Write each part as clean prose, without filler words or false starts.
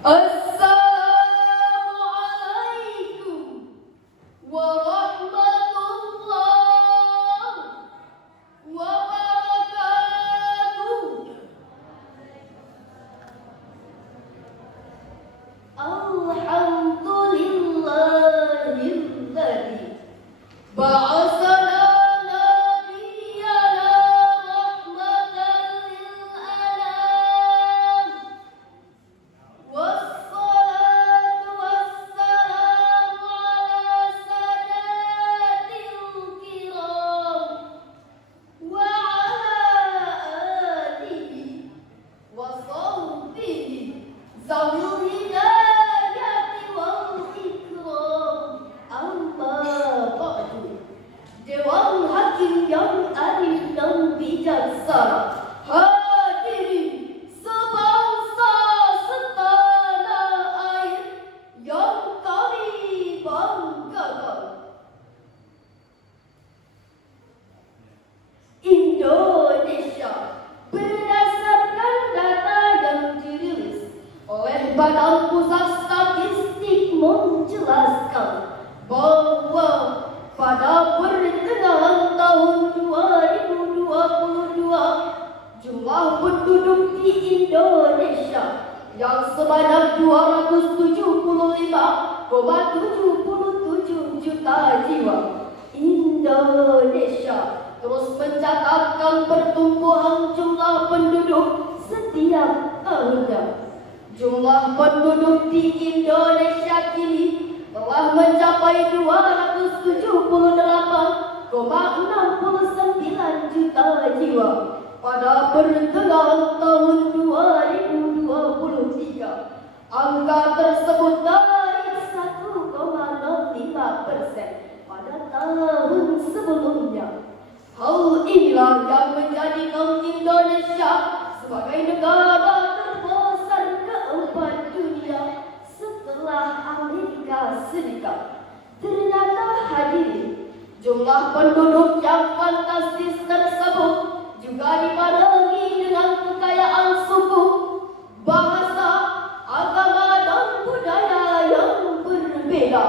Assalamualaikum warahmatullahi wabarakatuh. Alhamdulillahilladzi ba'atsana yang adil dan bijaksana, hadirin sebangsa setanah air yang kami banggakan. Indonesia berdasarkan data yang dirilis oleh Badan Pusat Statistik menjelaskan bahwa pada pertengahan tahun 2022, jumlah penduduk di Indonesia yang sebanyak 275,77 juta jiwa. Indonesia terus mencatatkan pertumbuhan jumlah penduduk setiap tahunnya. Jumlah penduduk di Indonesia kini telah mencapai 278,69 juta jiwa pada pertengahan tahun 2023. Angka tersebut naik 1,05% pada tahun sebelumnya. Hal inilah yang menjadikan Indonesia sebagai negara terbesar keempat dunia setelah Amerika Serikat. Ternyata hadirin, jumlah penduduk yang fantastis tersebut juga dibarengi dengan kekayaan suku, bahasa, agama dan budaya yang berbeda,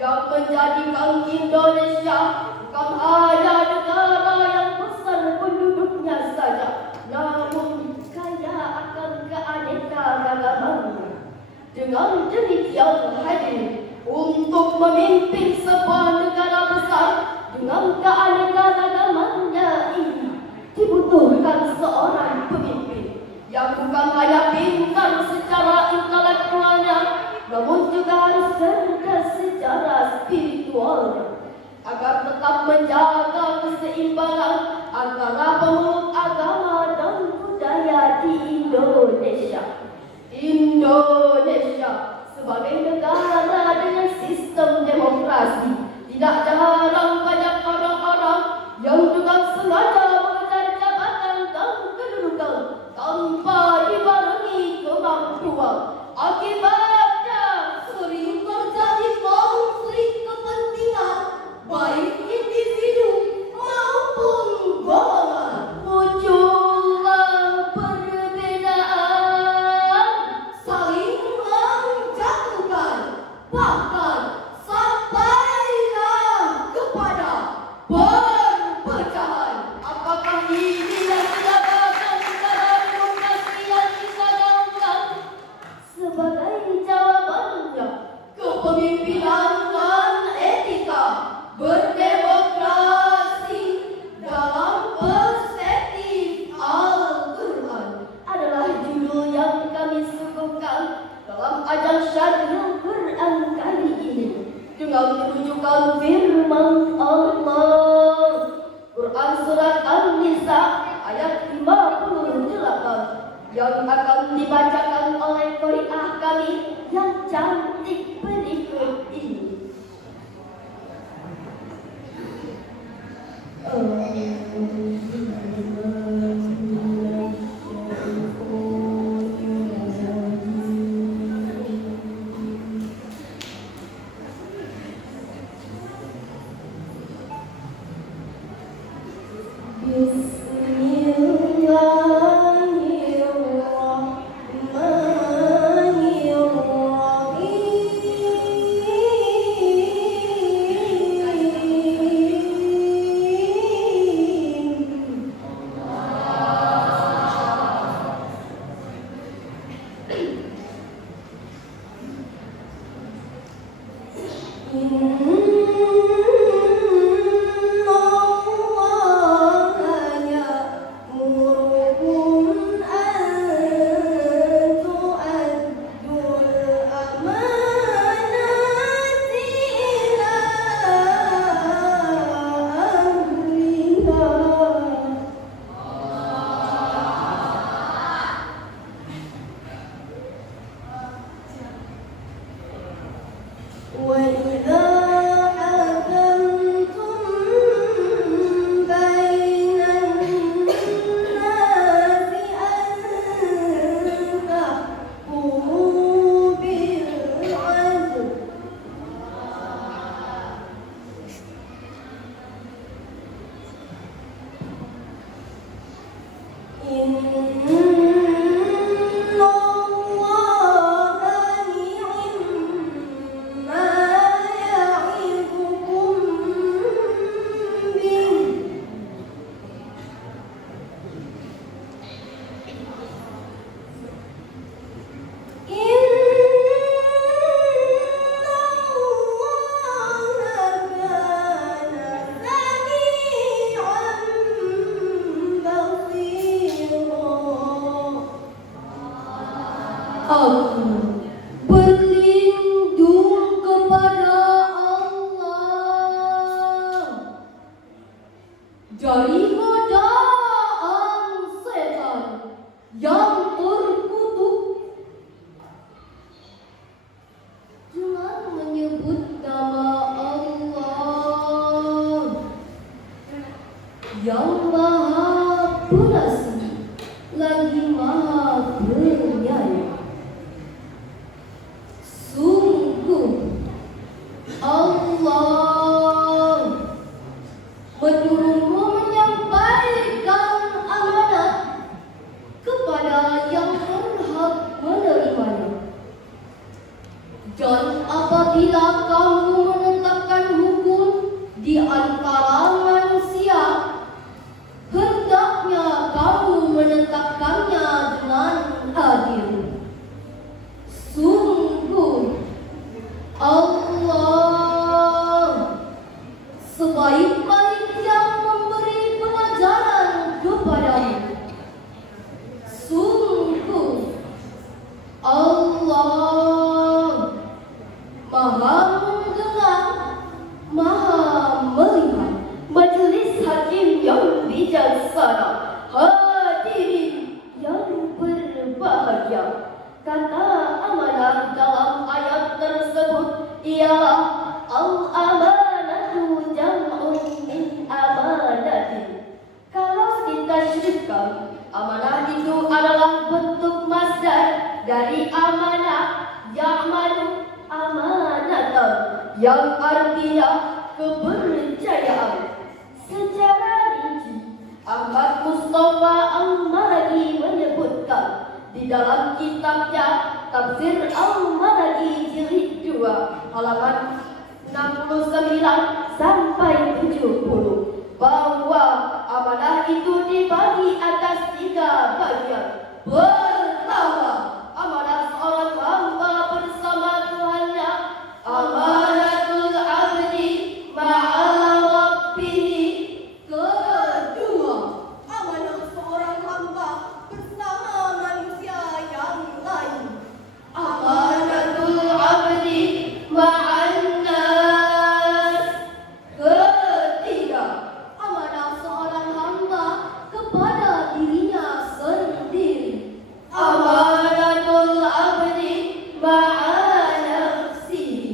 yang menjadikan Indonesia bukan hanya negara yang besar penduduknya saja, namun kaya akan keanekaragamannya. Dengan demikian hadirin, untuk memimpin sebuah negara besar dengan keanekaragamannya ini dibutuhkan seorang pemimpin yang bukan hanya pintar secara intelektualnya, namun juga harus cerdas secara spiritualnya, agar tetap menjaga keseimbangan antara pemeluk agama dan budaya di Indonesia. Indonesia sebagai negara dengan sistem demokrasi, tidak jarang banyak orang-orang yang dengan sengaja mengejar jabatan dan kedudukan tanpa dibarengi kemampuan. Akibatnya sering terjadi konflik kepentingan, baik individu maupun golongan. Muncullah perbedaan, saling menjatuhkan, bahkan sampailah kepada perpecahan. Apakah ini yang dinamakan negara demokrasi yang kita gaungkan? Sebagai jawabannya, kepemimpinan dan etika berdemokrasi dalam perspektif Al-Quran adalah judul yang kami suguhkan dalam ajang Syarhul Quran kali ini, dengan rujukan firman Allah, Quran Surat An-Nisa ayat 58, yang akan dibacakan oleh qari'ah kami yang cantik berikut ini. Bismillahirrahmanirrahim. Aku berlindung kepada Allah dari godaan setan yang terkutuk. Dengan menyebut nama Allah yang Maha Pengasih lagi Maha Penyayang. Sungguh Allah menyuruhmu menyampaikan amanat kepada yang berhak menerimanya. Dan apabila kamu menetapkan hukum di antara manusia, hendaknya kamu menetapkannya dengan adil. Sungguh Allah sebaik-baik yang memberi pelajaran kepadamu. Sungguh Allah Maha mendengar, Maha melihat. Majelis hakim yang bijaksana, hadirin yang berbahagia, kata amanah dalam ayat tersebut ialah al-amanatu jam'un min amanatin. Kalau ditasyrifkan, amanah itu adalah bentuk masdar dari amanah, ya'malu amanatan, yang artinya kepercayaan. Secara rinci, Ahmad Mustafa Al-Maraghi menyebutkan di dalam kitabnya Tafsir Al-Maraghi jilid 2 halaman 69 sampai 70 bahwa amanah itu dibagi atas 3 bagian. Pertama, amanah seorang hamba bersama Tuhannya, amanatul abdi ma'a rabbih. Kedua, amanah seorang hamba bersama manusia yang lain, amanatul abdi ma'an nas. Ketiga, amanah seorang hamba kepada dirinya sendiri, amanatul abdi ma'a nafsihi.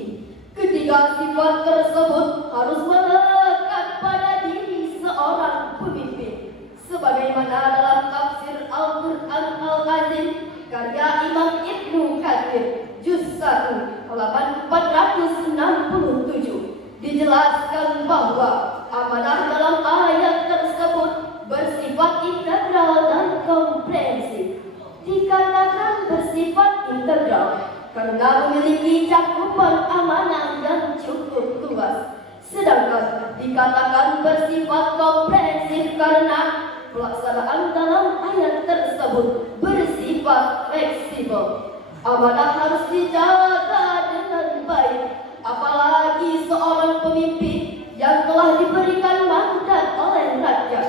Ketiga sifat tersebut harus melekat pada diri seorang pemimpin, sebagaimana dalam tafsir Al-Quran Al-Azim karya Imam Ibnu Katsir juz 1 halaman 467 dijelaskan bahwa amanah dalam ayat tersebut bersifat integral dan komprehensif. Dikatakan bersifat integral karena memiliki cakupan amanah yang cukup luas, sedangkan dikatakan bersifat komprehensif karena pelaksanaan dalam ayat tersebut bersifat fleksibel. Muslimah. Amanah harus dijaga dengan baik, apalagi seorang pemimpin yang telah diberikan mandat oleh rakyat.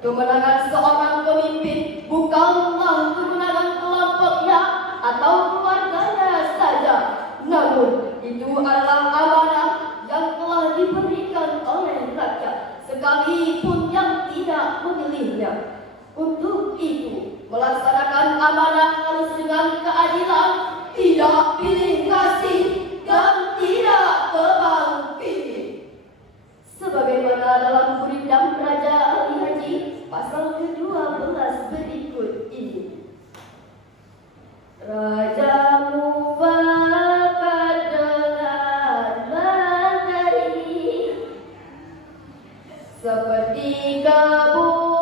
Kemenangan seorang pemimpin bukanlah kemenangan kelompoknya atau keluarganya saja, namun itu adalah amanah yang telah diberikan oleh rakyat, sekalipun yang tidak memilihnya. Untuk itu, melaksanakan amanah harus dengan keadilan, tidak pilih kasih, dan tidak tebang pilih. Sebagaimana dalam Gurindam Raja Ali Haji pasal ke-12 berikut ini. Raja mufakat dengan matahari, seperti kabut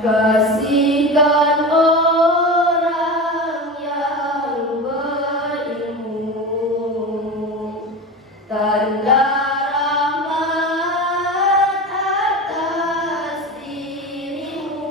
kasihkan orang yang berilmu, tanda rahmat atas dirimu.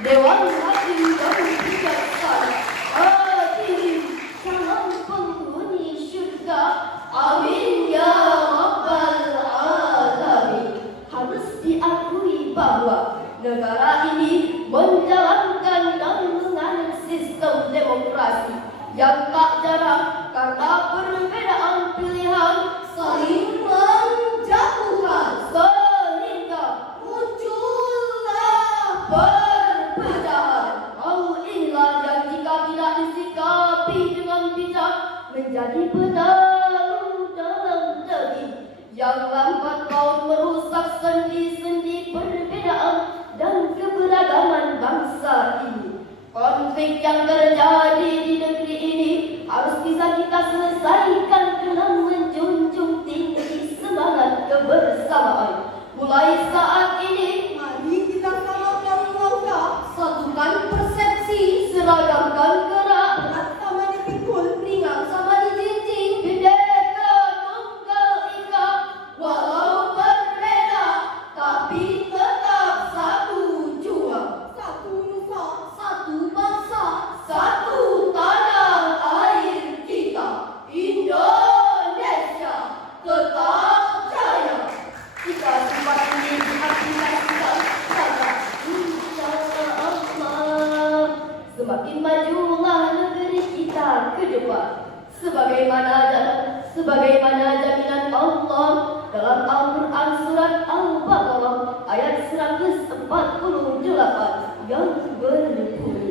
Dewan Hakim dan Bijaksana, hadirin calon penghuni syurga, amin ya rabbal alamin. Harus diakui bahwa negara ini menjalankan dan menganut sistem demokrasi yang tak jarang karena perbedaan pilihan saling menjatuhkan sehingga muncullah perpecahan. Hal inilah yang jika tidak disikapi dengan bijak menjadi penaruh dalam daging yang lambat laun merusak sendi-sendi perbedaan dan keberagaman bangsa ini. Konflik yang terjadi di negeri ini harus bisa kita selesaikan dengan menjunjung tinggi semangat kebersamaan. Mulai saat ini, mari kita samakan langkah, satukan persepsi, seragamkan gerak, berat sama dipikul, ringan sama dijinjing, bendera tunggal ika, walau berbeda tapi tetap satu jua, satu nusa, satu bangsa, satu tanah air kita, Indonesia tetap jaya. Jika sifat ini diaplikasikan, maka insyaallah semakin majulah negeri kita ke depan. Sebagaimana jaminan Allah dalam Al-Quran surat Al-Baqarah ayat 148 yang berbunyi,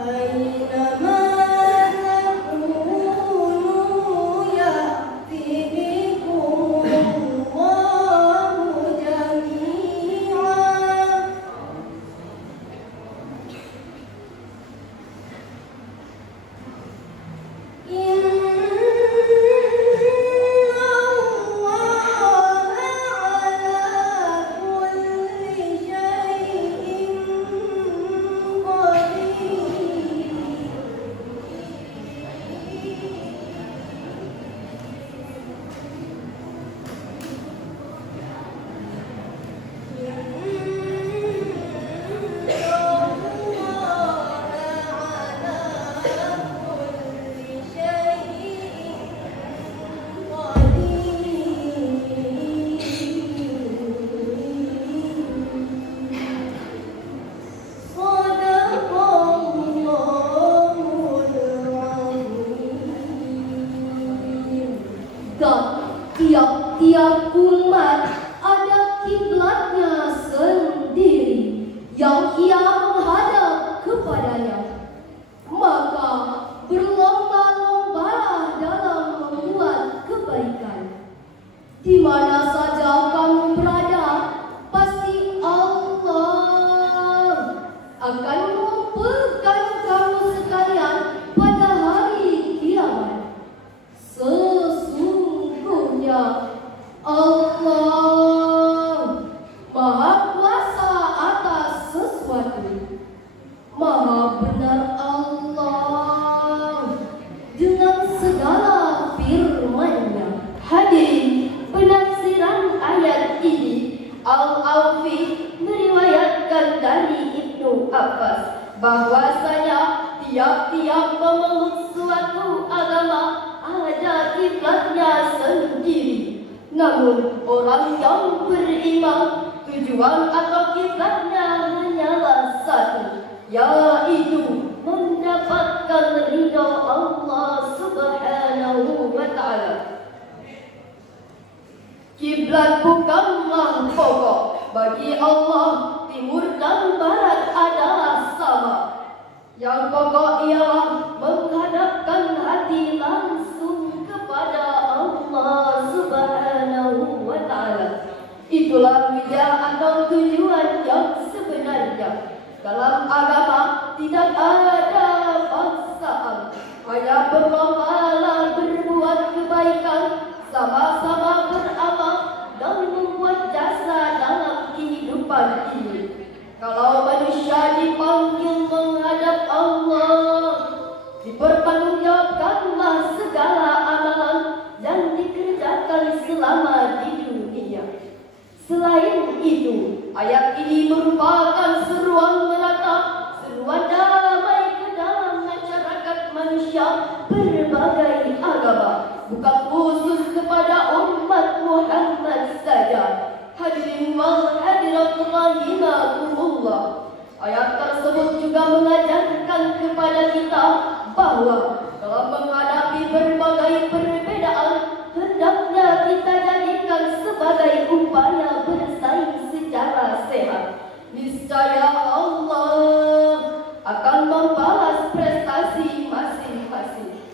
Ay bahwasanya tiap-tiap pemeluk suatu agama ada kiblatnya sendiri. Namun orang yang beriman, tujuan atau kiblatnya hanyalah satu, yaitu mendapatkan ridha Allah Subhanahu wa Ta'ala. Kiblat bukanlah pokok bagi Allah, timur dan barat adalah sama. Yang pokok ialah menghadapkan hati langsung kepada Allah Subhanahu wa Ta'ala. Itulah wujud atau tujuan yang sebenarnya. Dalam agama tidak ada paksaan, hanya berpahala berbuat kebaikan, sama-sama beramal dan membuat jasa dalam kehidupan ini. Kalau manusia dipanggil menghadap Allah, dipertanggungjawabkanlah segala amalan yang dikerjakan selama di dunia. Selain itu, ayat ini merupakan seruan menatap, seruan damai ke dalam masyarakat manusia berbagai agama, bukan khusus kepada umat Muhammad saja. Hadirin wal hadirat rahimakumullah. Ayat tersebut juga mengajarkan kepada kita bahwa dalam menghadapi berbagai perbedaan, hendaknya kita jadikan sebagai upaya bersaing secara sehat. Niscaya Allah akan membalas prestasi masing-masing.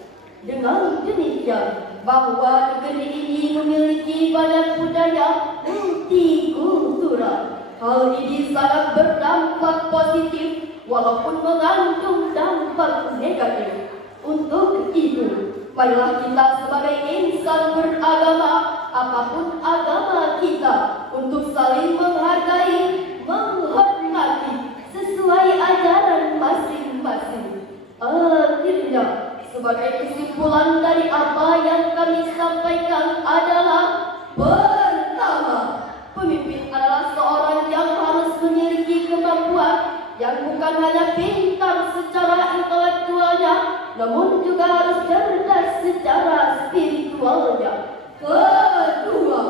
Dengan demikian, bahwa negeri ini memiliki banyak budaya multikultural. Hal ini sangat berdampak positif walaupun mengandung dampak negatif. Untuk itu, marilah kita sebagai insan beragama, apapun agama kita, untuk saling menghargai, menghormati sesuai ajaran masing-masing. Akhirnya, sebagai kesimpulan dari apa yang kami sampaikan adalah, pertama, pemimpin adalah seorang yang harus memiliki kemampuan yang bukan hanya pintar secara intelektualnya, namun juga harus cerdas secara spiritualnya. Kedua,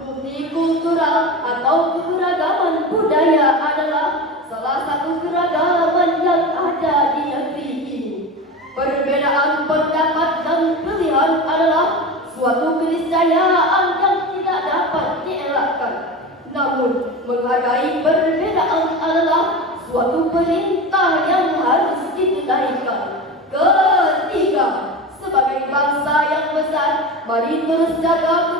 multikultural atau keberagaman budaya adalah salah satu keragaman yang ada di negeri ini. Perbedaan pendapat dan pilihan adalah suatu keniscayaan yang tidak dapat dielakkan. Namun, menghargai perbedaan adalah suatu perintah yang harus ditunaikan. Ketiga, sebagai bangsa yang besar, mari terus jaga